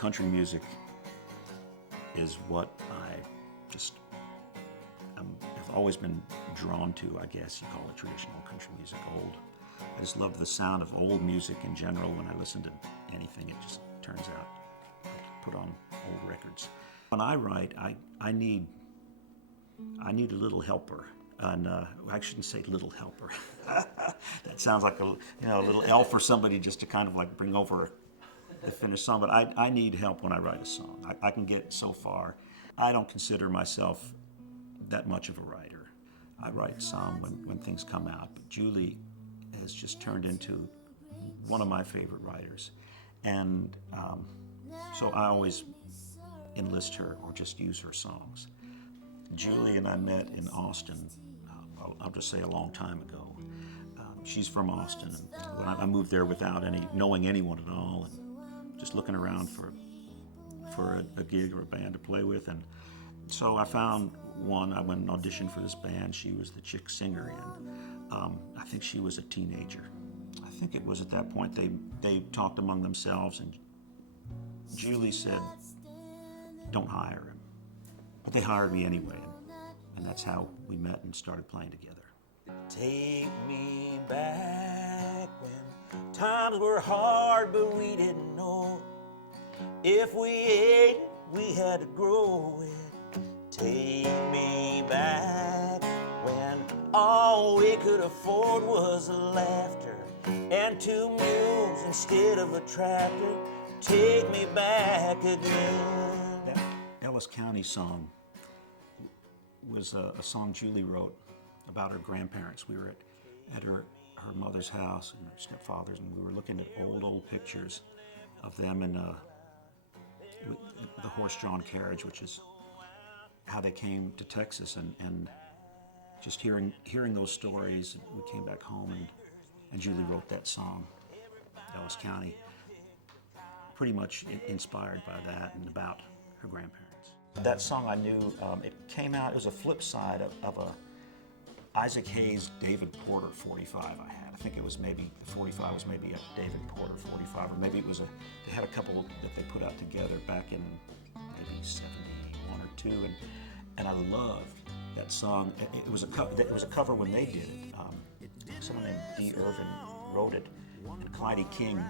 country music is what I just have always been drawn to, I guess you call it traditional country music, old. I just love the sound of old music in general. When I listen to anything, it just turns out to put on old records. When I write, I need a little helper. And I shouldn't say little helper. That sounds like a little elf or somebody just to kind of like bring over the finished song. But I need help when I write a song. I can get so far. I don't consider myself that much of a writer. I write some when things come out. But Julie has just turned into one of my favorite writers. And so I always enlist her or just use her songs. Julie and I met in Austin, I'll just say a long time ago. She's from Austin, and when I moved there without knowing anyone at all, and just looking around for a gig or a band to play with. And so I found one. I went and auditioned for this band. She was the chick singer, and I think she was a teenager. I think it was at that point they talked among themselves, and Julie said, "Don't hire him." But they hired me anyway, and that's how we met and started playing together. Take me back when times were hard, but we didn't know if we ate it, we had to grow it. Take me back when all we could afford was laughter and 2 mules instead of a tractor. Take me back again. That Ellis County song was a song Julie wrote about her grandparents. We were at her mother's house and her stepfather's, and we were looking at old pictures of them in the horse-drawn carriage, which is how they came to Texas, and just hearing those stories. We came back home, and Julie wrote that song, Ellis County, pretty much inspired by that and about her grandparents. That song I knew, it came out, it was a flip side of a Isaac Hayes David Porter 45 I had. I think it was maybe, the 45 was maybe a David Porter 45, or maybe it was they had a couple that they put out together back in maybe 71 or 2, and I loved that song. It was a cover when they did it. Someone named Dee Irvin wrote it, and Clyde King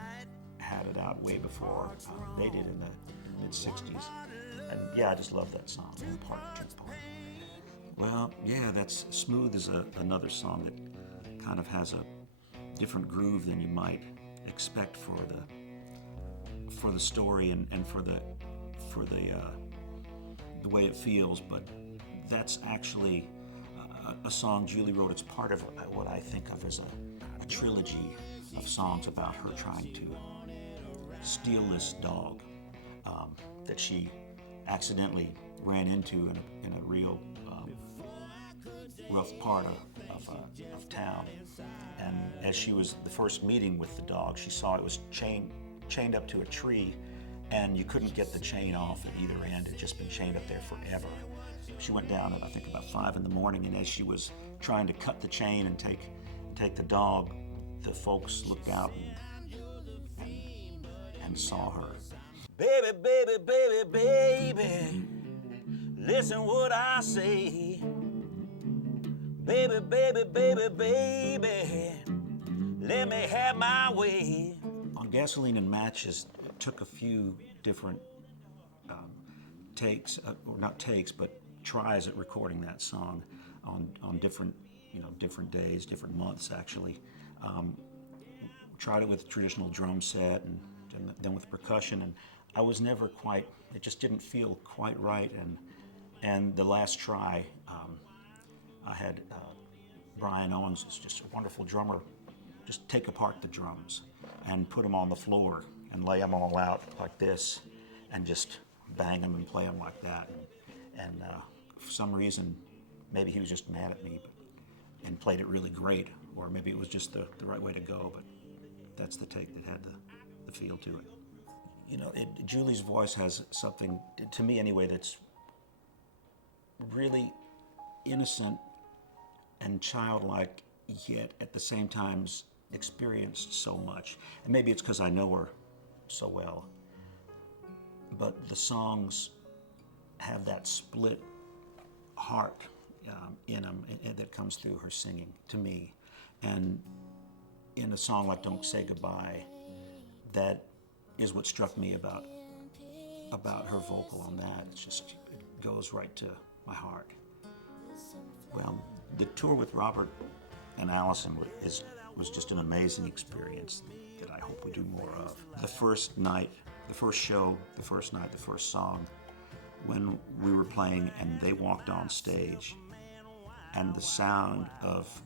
had it out way before they did in the mid-60s. And yeah, I just love that song, One Part, Two Part. Well, yeah, that's Smooth is another song that kind of has a different groove than you might expect for the story and for the way it feels. But that's actually a song Julie wrote. It's part of what I think of as a trilogy of songs about her trying to steal this dog that she accidentally ran into in a real rough part of town. And as she was the first meeting with the dog, she saw it was chained up to a tree, and you couldn't get the chain off at either end. It had just been chained up there forever. She went down at I think about 5 in the morning, and as she was trying to cut the chain and take the dog, the folks looked out and saw her. Baby, baby, baby, baby, listen what I say. Baby, baby, baby, baby, let me have my way. On Gasoline and Matches, it took a few different takes, or not takes, but tries at recording that song on different, different days, different months actually. Tried it with traditional drum set and then with percussion, and I was never quite, it just didn't feel quite right. And the last try, I had Brian Owens, who's just a wonderful drummer, just take apart the drums and put them on the floor and lay them all out like this and just bang them and play them like that. And for some reason, maybe he was just mad at me and played it really great, or maybe it was just the right way to go, but that's the take that had the feel to it. Julie's voice has something, to me anyway, that's really innocent and childlike, yet at the same time experienced so much. And maybe it's because I know her so well. but the songs have that split heart in them that comes through her singing to me. And in a song like Don't Say Goodbye, that is what struck me about her vocal on that. It goes right to my heart. Well, the tour with Robert and Allison was just an amazing experience that I hope we do more of. The first night, the first show, the first night, the first song, when we were playing and they walked on stage, and the sound of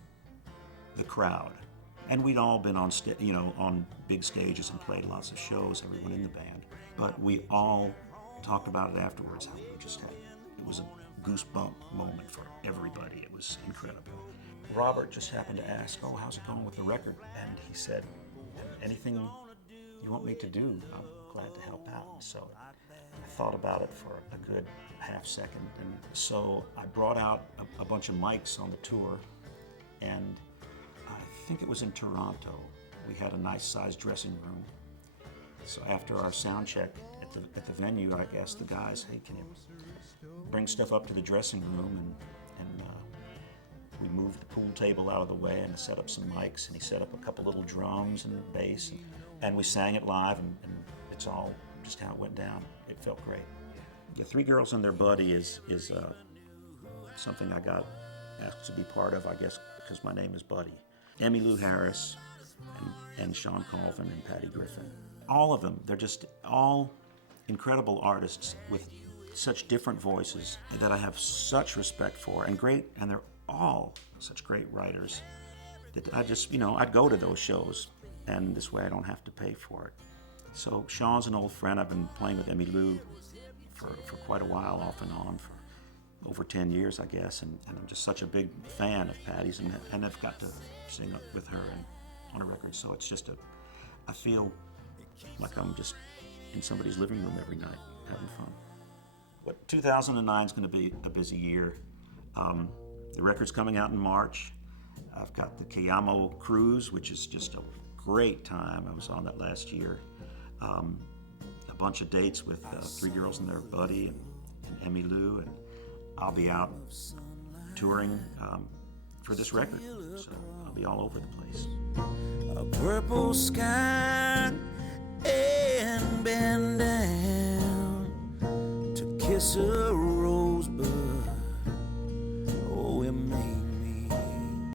the crowd, and we'd all been on on big stages and played lots of shows, everyone in the band, but we all talked about it afterwards, how we just had, it was a goosebump moment for everybody. It was incredible. Robert just happened to ask, "Oh, how's it going with the record?" And he said, "Anything you want me to do, I'm glad to help out." So I thought about it for a good half second, and so I brought out a bunch of mics on the tour, and I think it was in Toronto. We had a nice sized dressing room. So after our sound check at the venue, I asked the guys, "Hey, can you bring stuff up to the dressing room?" And we moved the pool table out of the way and set up some mics, and he set up a couple little drums and bass, and we sang it live, and it's all just how it went down. It felt great. The Three Girls and Their Buddy is something I got asked to be part of, I guess, because my name is Buddy. Emmylou Harris and Sean Colvin and Patty Griffin. All of them, they're just all incredible artists with such different voices that I have such respect for, and they're all such great writers that I just, I'd go to those shows, and this way I don't have to pay for it. So Sean's an old friend. I've been playing with Emmylou for quite a while, off and on, for over 10 years, I guess, and I'm just such a big fan of Patty's, and I've got to sing up with her on a record, so it's just I feel like I'm just in somebody's living room every night, having fun. 2009 is going to be a busy year. The record's coming out in March. I've got the Cayamo Cruise, which is just a great time. I was on that last year. A bunch of dates with Three Girls and Their Buddy and Emmylou, and I'll be out touring for this record, so I'll be all over the place. A purple sky and bend down to kiss a rosebud.